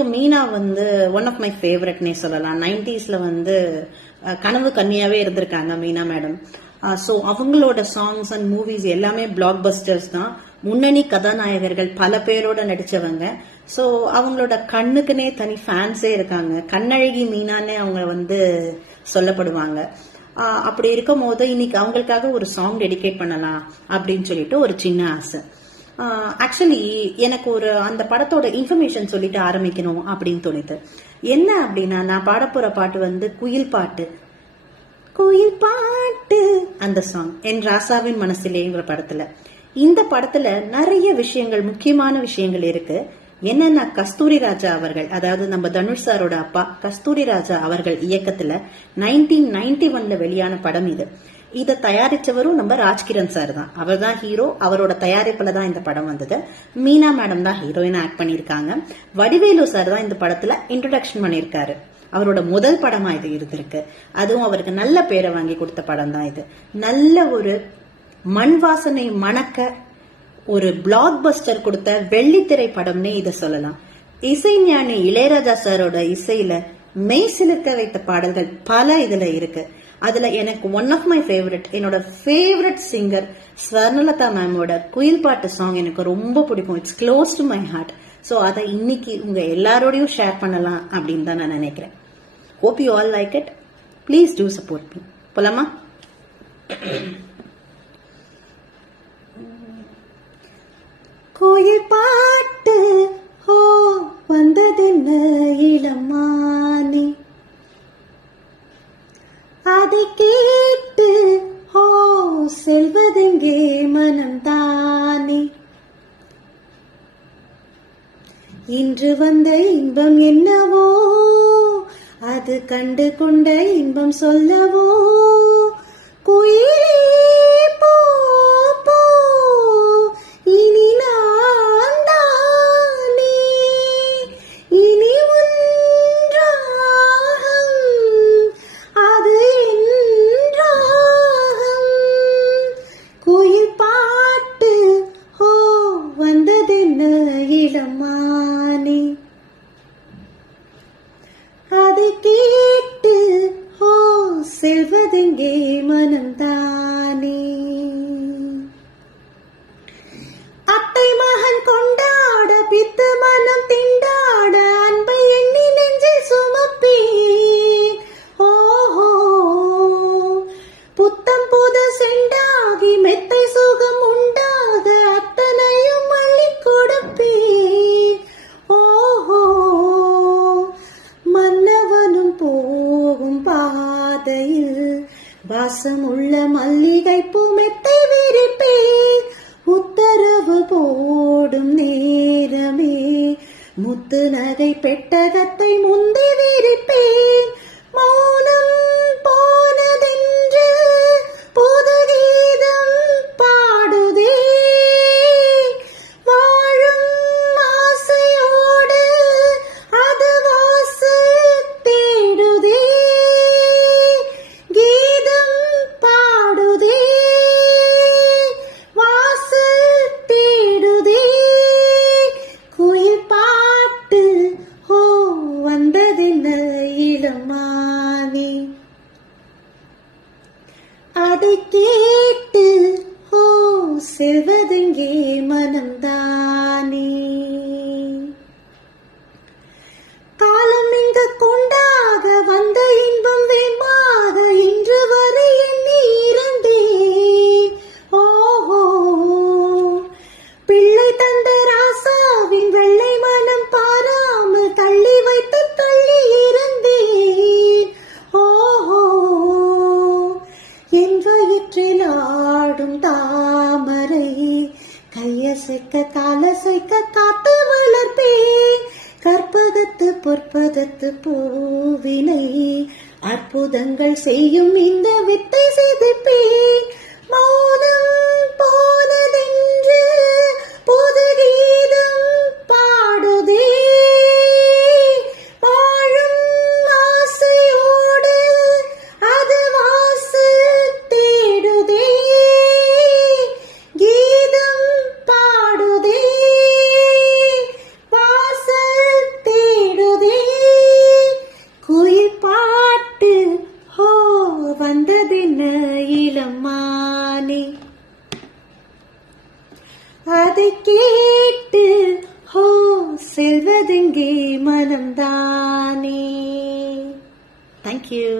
எனக்கு மீனா வந்து one of my ஃபேவரட்னே சொல்லலாம். 90s கனவு கன்னியாவே இருந்திருக்காங்க மீனா மேடம். ஸோ அவங்களோட சாங்ஸ் அண்ட் மூவிஸ் எல்லாமே பிளாக் பஸ்டர்ஸ் தான். முன்னணி கதாநாயகர்கள் பல பேரோட நடிச்சவங்க. ஸோ அவங்களோட கண்ணுக்குன்னே தனி ஃபேன்ஸே இருக்காங்க. கண்ணழகி மீனானே அவங்க சொல்லப்படுவாங்க. அப்படி இருக்கும் போது இன்னைக்கு அவங்களுக்காக ஒரு சாங் டெடிகேட் பண்ணலாம் அப்படின்னு சொல்லிட்டு ஒரு சின்ன ஆசை. ஆக்சுவலி எனக்கு அந்த படத்தோட இன்ஃபர்மேஷன் சொல்லிட்டு ஆரம்பிக்கணும் அப்படின்னு தோணிது. என்ன அப்படின்னா, நான் பாடப்போற பாட்டு குயில் பாட்டு. குயில் பாட்டு அந்த சாங் என் ராசாவின் மனசிலேங்கிற படத்துல. இந்த படத்துல நிறைய விஷயங்கள், முக்கியமான விஷயங்கள் இருக்கு. என்னன்னா, கஸ்தூரி ராஜா அவர்கள், அதாவது நம்ம தனுஷ் சாரோட அப்பா கஸ்தூரி ராஜா அவர்கள் இயக்கத்துல 1991 வெளியான படம் இது. இதை தயாரிச்சவரும் நம்ம ராஜ்கிரண் சார் தான். அவர் தான் ஹீரோ. அவரோட தயாரிப்புல தான் இந்த படம் வந்தது. மீனா மேடம் தான் ஹீரோயினா ஆக்ட் பண்ணிருக்காங்க. வடிவேலு சார் தான் இந்த படத்துல இன்ட்ரோடக்ஷன் பண்ணிருக்காரு. அவரோட முதல் படமா இது இருந்திருக்கு. அதுவும் அவருக்கு நல்ல பேரை வாங்கி கொடுத்த படம் தான் இது. நல்ல ஒரு மண் வாசனை மணக்க ஒரு பிளாக் பஸ்டர் கொடுத்த வெள்ளித்திரை படம்னே இதை சொல்லலாம். இசைஞானி இளையராஜா சாரோட இசையில மெய் சிலிர்க்க வைத்த பாடல்கள் பல இதுல இருக்கு. அதுல எனக்கு ஒன் ஆஃப் மை ஃபேவரட், என்னோட ஃபேவரட் சிங்கர் ஸ்வர்ணலதா மேமோட குயில் பாட்டு சாங் எனக்கு ரொம்ப பிடிக்கும். It's close to my heart. So அதை இன்னைக்கு உங்க எல்லாரோடையும் ஷேர் பண்ணலாம் அப்படின்னு தான் நான் நினைக்கிறேன். Hope you all like it. Please do support me. போலாமா? குயில் பாட்டு ஹோ வந்ததென்ன இளமானி, அதை கேட்டு ஹோ செல்வதெங்கே மனம்தானே. இன்று வந்த இன்பம் என்னவோ, அது கண்டு கொண்ட இன்பம் சொல்லவோ. குயிலே போ போ, இனி நான் தானே, இனி ஒன்றாகம், அது என்றாகம். குயில் பாட்டு ஹோ வந்ததென்ன இளமானே, அதை கேட்டு ஹோ செல்வதெங்கே மனம்தானே. அத்தை மகன் கொண்டாட பித்து மனம் திண்டாட, அன்பை எண்ணி நெஞ்சில் சுமப்பேன். ஓஹோ, புத்தம் புது செண்டாகி மெத்தை சுகம் உண்டாக, அத்தனையும் அள்ளி கொடுப்பேன். ஓஹோ, மன்னவனும் போகும் பாதையில் வாசமுள்ள மல்லிகை பூ மெத்தை விரிப்பேன். உத்தரவு போடும் நேரமே முத்து நகை பெட்டகத்தை முந்தி விரிப்பேன். மௌனம் போனதென்று புது கீதம் பாடுதே, வாழும் ஆசையோடு அது வாசல் தேடுதே. கீதம் பாடுதே, வாசல் தேடுதே. குயில் பாட்டு ஹோ வந்ததென்ன இளமானே, அதை கேட்டு ஹோ செல்வதெங்கே மனம்தானே. காலம் இங்கு கொண்டாக வந்த இன்பம் வேமாக, இன்று வரை எண்ணி இறந்தேன். ஓஹோ, பிள்ளை தந்த ராசாவின் வெள்ளை மனம் பாராமல் தள்ளி வைத்து தள்ளி இறந்தேன். ஓஹோ, என் வயிற்றில் ஆடும் தாமரை கையசைக்க காலசைக்க காத்து வளர்ப்பேன். கற்பகத்து பொற்பதத்து பூவினை அற்புதங்கள் செய்யும் இந்த வித்தை சிதைப்பேன். மௌனம் போனதென்று புது கீதம் பாடுதே, வாழும் ஆசையோடு அது வாசல் தேடுதே. கீதம் பாடுதே, வாசல் தேடுதே. அதை கேட்டு ஹோ செல்வதெங்கே மனம்தானே. தேங்க்யூ.